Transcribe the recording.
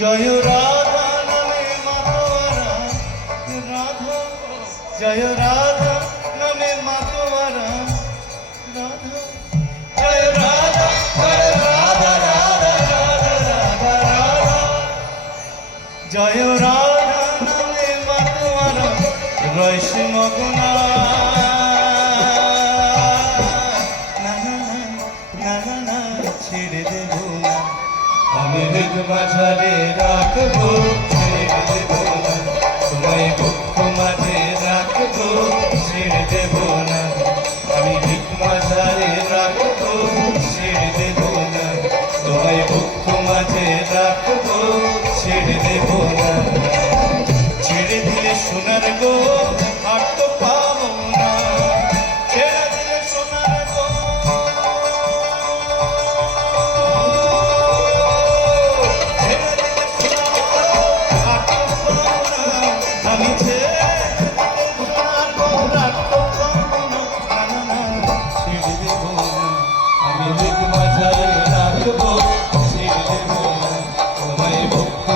জয় রাধা নামে মাতোয়ারা রাধা, জয় রাধা নামে মাতোয়ারা রাধা, জয় রাধা, জয় রাধা রাধা রাধা রাধা রাধা, জয় রাধা নামে মাতোয়ারা রইস মগনা। ছেড়ে দেব না আমি মেঘ মাঝারে রাখবো।